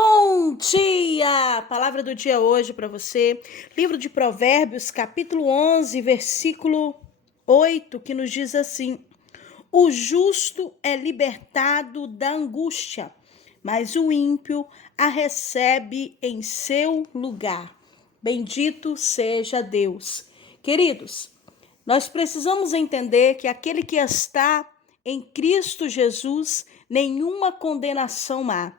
Bom dia! A palavra do dia hoje para você, livro de Provérbios, capítulo 11, versículo 8, que nos diz assim: O justo é libertado da angústia, mas o ímpio a recebe em seu lugar. Bendito seja Deus. Queridos, nós precisamos entender que aquele que está em Cristo Jesus, nenhuma condenação há.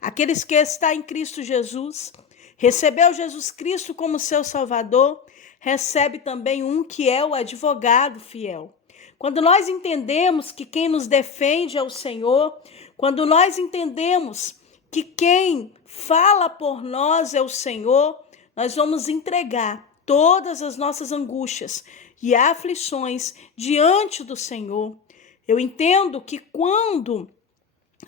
Aqueles que estão em Cristo Jesus, recebeu Jesus Cristo como seu Salvador, recebe também um que é o advogado fiel. Quando nós entendemos que quem nos defende é o Senhor, quando nós entendemos que quem fala por nós é o Senhor, nós vamos entregar todas as nossas angústias e aflições diante do Senhor. Eu entendo que quando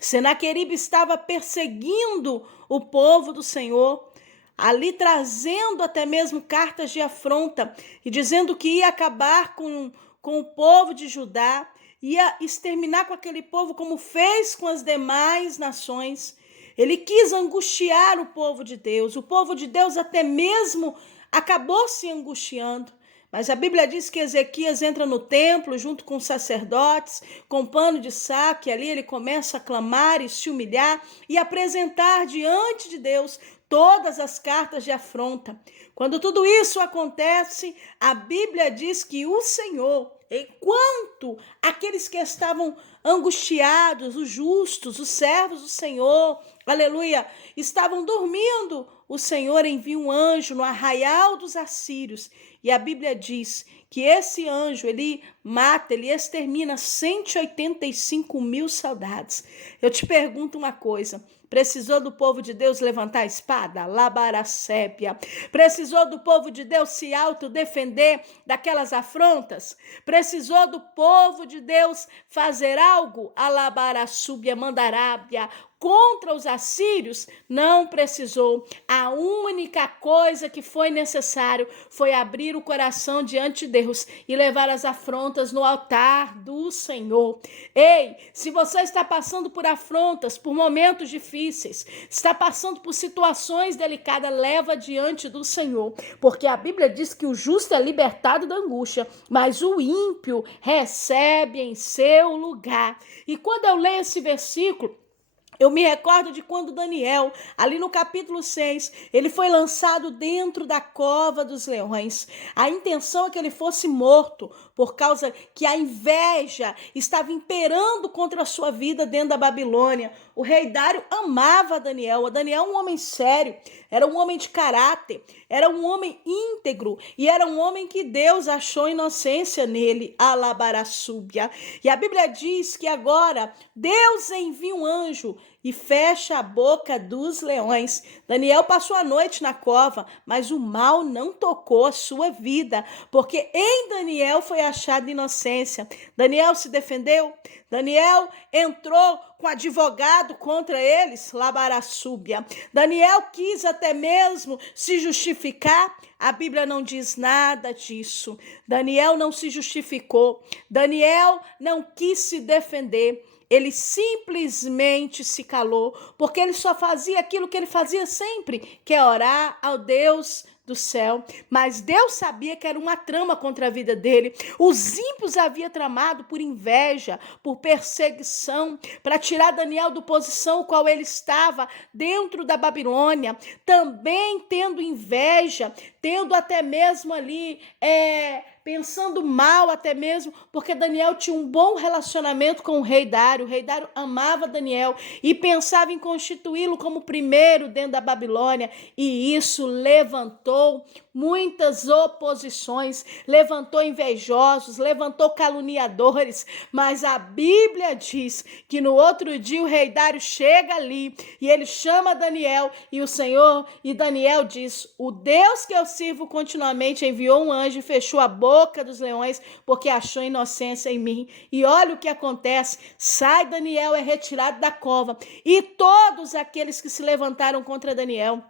Senaqueribe estava perseguindo o povo do Senhor, ali trazendo até mesmo cartas de afronta e dizendo que ia acabar com o povo de Judá, ia exterminar com aquele povo como fez com as demais nações. Ele quis angustiar o povo de Deus. O povo de Deus até mesmo acabou se angustiando. Mas a Bíblia diz que Ezequias entra no templo junto com os sacerdotes, com pano de saco, e ali ele começa a clamar e se humilhar e apresentar diante de Deus todas as cartas de afronta. Quando tudo isso acontece, a Bíblia diz que o Senhor, enquanto aqueles que estavam angustiados, os justos, os servos do Senhor, aleluia, estavam dormindo, o Senhor envia um anjo no arraial dos assírios. E a Bíblia diz que esse anjo, ele mata, ele extermina 185 mil soldados. Eu te pergunto uma coisa: precisou do povo de Deus levantar a espada? Labaracépia. Precisou do povo de Deus se autodefender daquelas afrontas? Precisou do povo de Deus fazer algo? Alabaraçúbia, mandarábia, contra os assírios? Não precisou. A única coisa que foi necessário foi abrir o coração diante de Deus e levar as afrontas no altar do Senhor. Ei, se você está passando por afrontas, por momentos difíceis, está passando por situações delicadas, leva diante do Senhor, porque a Bíblia diz que o justo é libertado da angústia, mas o ímpio recebe em seu lugar. E quando eu leio esse versículo, eu me recordo de quando Daniel, ali no capítulo 6, ele foi lançado dentro da cova dos leões. A intenção é que ele fosse morto, por causa que a inveja estava imperando contra a sua vida dentro da Babilônia. O rei Dário amava Daniel. Daniel era um homem sério, era um homem de caráter, era um homem íntegro e era um homem que Deus achou inocência nele, alabaraçúbia. E a Bíblia diz que agora Deus envia um anjo e fecha a boca dos leões. Daniel passou a noite na cova, mas o mal não tocou a sua vida, porque em Daniel foi achada inocência. Daniel se defendeu, Daniel entrou com advogado contra eles, labaraçúbia. Daniel quis até mesmo se justificar. A Bíblia não diz nada disso. Daniel não se justificou. Daniel não quis se defender. Ele simplesmente se calou, porque ele só fazia aquilo que ele fazia sempre, que é orar ao Deus do céu. Mas Deus sabia que era uma trama contra a vida dele. Os ímpios haviam tramado por inveja, por perseguição, para tirar Daniel da posição qual ele estava dentro da Babilônia, também tendo inveja, tendo até mesmo ali pensando mal até mesmo, porque Daniel tinha um bom relacionamento com o rei Dário. O rei Dário amava Daniel e pensava em constituí-lo como primeiro dentro da Babilônia, e isso levantou muitas oposições, levantou invejosos, levantou caluniadores, mas a Bíblia diz que no outro dia o rei Dário chega ali e ele chama Daniel e o Senhor, e Daniel diz: o Deus que eu sirvo continuamente enviou um anjo e fechou a boca dos leões porque achou inocência em mim. E olha o que acontece: sai Daniel, é retirado da cova, e todos aqueles que se levantaram contra Daniel,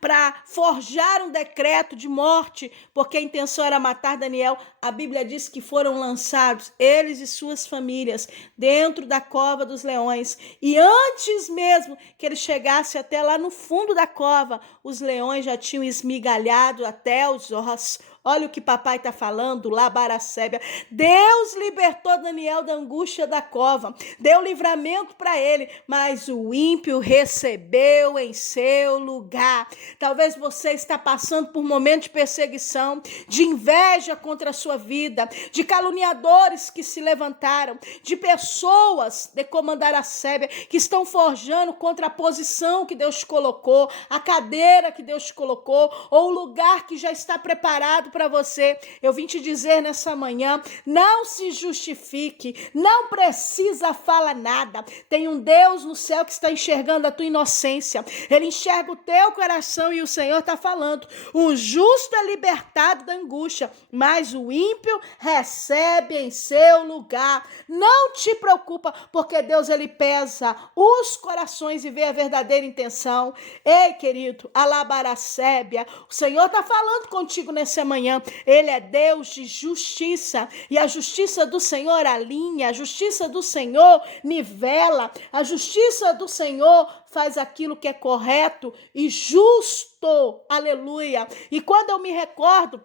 para forjar um decreto de morte, porque a intenção era matar Daniel. A Bíblia diz que foram lançados, eles e suas famílias, dentro da cova dos leões. E antes mesmo que ele chegasse até lá no fundo da cova, os leões já tinham esmigalhado até os ossos. Olha o que papai está falando, Labaracébia. Deus libertou Daniel da angústia da cova, deu livramento para ele, mas o ímpio recebeu em seu lugar. Talvez você está passando por um momento de perseguição, de inveja contra a sua vida, de caluniadores que se levantaram, de pessoas de Comandaracébia que estão forjando contra a posição que Deus te colocou, a cadeira que Deus te colocou, ou o lugar que já está preparado para você. Eu vim te dizer nessa manhã, não se justifique, não precisa falar nada. Tem um Deus no céu que está enxergando a tua inocência, ele enxerga o teu coração e o Senhor está falando, o justo é libertado da angústia, mas o ímpio recebe em seu lugar. Não te preocupa, porque Deus ele pesa os corações e vê a verdadeira intenção. Ei, querido, Alabaracébia, o Senhor está falando contigo nessa manhã. Ele é Deus de justiça, e a justiça do Senhor alinha, a justiça do Senhor nivela, a justiça do Senhor faz aquilo que é correto e justo, aleluia. E quando eu me recordo,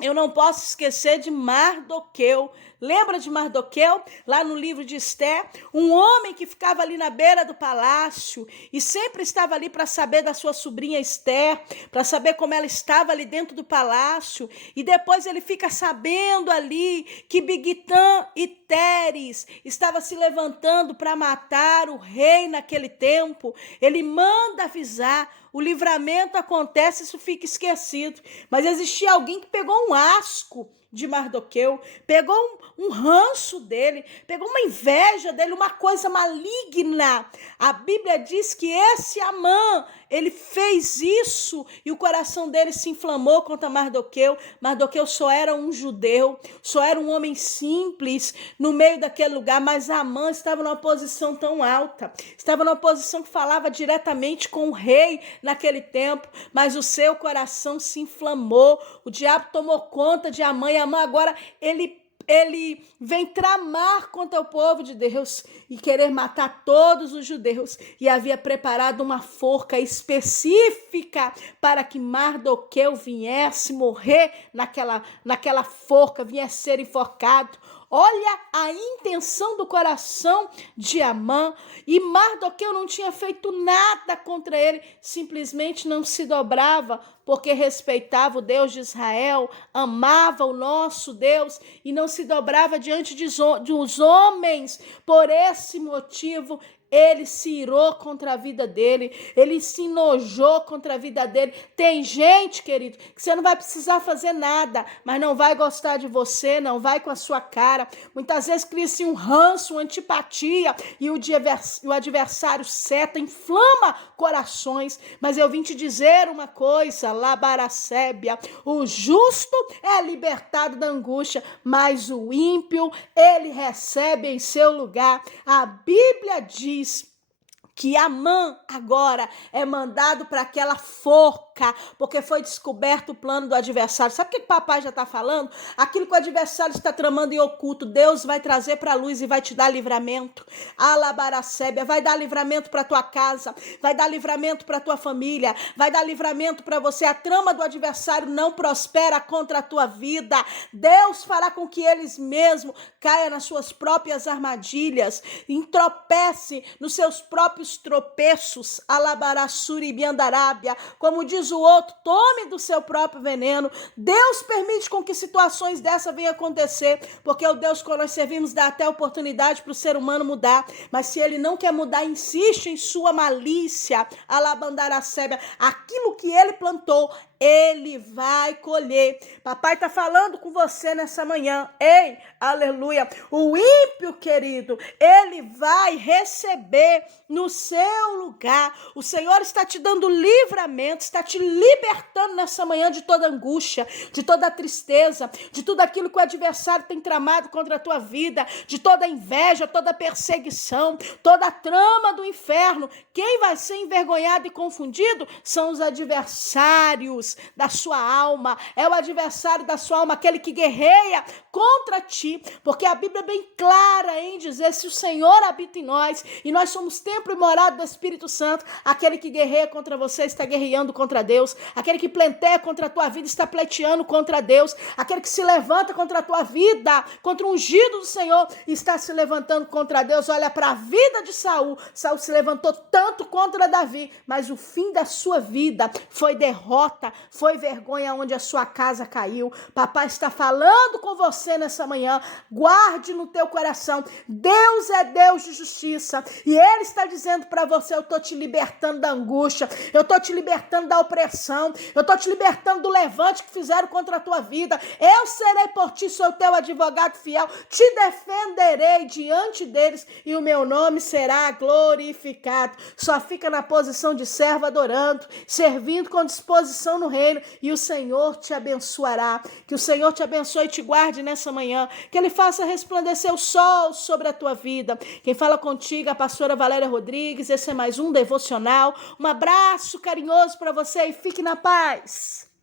eu não posso esquecer de Mardoqueu. Lembra de Mardoqueu? Lá no livro de Esther, um homem que ficava ali na beira do palácio e sempre estava ali para saber da sua sobrinha Esther, para saber como ela estava ali dentro do palácio. E depois ele fica sabendo ali que Bigtã e Teres estava se levantando para matar o rei naquele tempo. Ele manda avisar. O livramento acontece, isso fica esquecido. Mas existia alguém que pegou um asco de Mardoqueu, pegou um ranço dele, pegou uma inveja dele, uma coisa maligna. A Bíblia diz que esse Amã, ele fez isso e o coração dele se inflamou contra Mardoqueu. Mardoqueu só era um judeu, só era um homem simples no meio daquele lugar, mas Amã estava numa posição tão alta, estava numa posição que falava diretamente com o rei naquele tempo, mas o seu coração se inflamou, o diabo tomou conta de Amã, e Amã agora ele vem tramar contra o povo de Deus e querer matar todos os judeus, e havia preparado uma forca específica para que Mardoqueu viesse morrer naquela forca, viesse ser enforcado. Olha a intenção do coração de Amã, e Mardoqueu não tinha feito nada contra ele, simplesmente não se dobrava, porque respeitava o Deus de Israel, amava o nosso Deus e não se dobrava diante dos homens. Por esse motivo, ele se irou contra a vida dele, ele se enojou contra a vida dele. Tem gente, querido, que você não vai precisar fazer nada, mas não vai gostar de você, não vai com a sua cara. Muitas vezes cria-se um ranço, uma antipatia, e o adversário seta, inflama corações. Mas eu vim te dizer uma coisa, Labaracébia, o justo é libertado da angústia, mas o ímpio, ele recebe em seu lugar. A Bíblia diz que Amã agora é mandado para aquela forca, porque foi descoberto o plano do adversário. Sabe o que o papai já está falando? Aquilo que o adversário está tramando em oculto, Deus vai trazer para a luz e vai te dar livramento. Alabaracébia, vai dar livramento para tua casa, vai dar livramento para tua família, vai dar livramento para você. A trama do adversário não prospera contra a tua vida. Deus fará com que eles mesmos caiam nas suas próprias armadilhas, entropece nos seus próprios tropeços, Alabarassuribiandarábia, como diz o outro, tome do seu próprio veneno. Deus permite com que situações dessa venham acontecer, porque o Deus que nós servimos dá até oportunidade para o ser humano mudar, mas se ele não quer mudar, insiste em sua malícia, Alabandaracébia, aquilo que ele plantou, ele vai colher. Papai está falando com você nessa manhã. Ei, aleluia. O ímpio, querido, ele vai receber no seu lugar. O Senhor está te dando livramento, está te libertando nessa manhã de toda angústia, de toda tristeza, de tudo aquilo que o adversário tem tramado contra a tua vida, de toda inveja, toda perseguição, toda a trama do inferno. Quem vai ser envergonhado e confundido são os adversários da sua alma. É o adversário da sua alma, aquele que guerreia contra ti, porque a Bíblia é bem clara em dizer: se o Senhor habita em nós e nós somos templo e morada do Espírito Santo, aquele que guerreia contra você está guerreando contra Deus, aquele que pleiteia contra a tua vida está pleiteando contra Deus, aquele que se levanta contra a tua vida, contra o ungido do Senhor, está se levantando contra Deus. Olha para a vida de Saul. Saul se levantou tanto contra Davi, mas o fim da sua vida foi derrota, foi vergonha onde a sua casa caiu. Papai está falando com você nessa manhã. Guarde no teu coração, Deus é Deus de justiça, e Ele está dizendo para você: eu estou te libertando da angústia, eu estou te libertando da opressão, eu estou te libertando do levante que fizeram contra a tua vida. Eu serei por ti, sou teu advogado fiel, te defenderei diante deles e o meu nome será glorificado. Só fica na posição de servo adorando, servindo com disposição no reino, e o Senhor te abençoará. Que o Senhor te abençoe e te guarde nessa manhã, que Ele faça resplandecer o sol sobre a tua vida. Quem fala contigo é a pastora Valéria Rodrigues. Esse é mais um devocional. Um abraço carinhoso para você e fique na paz.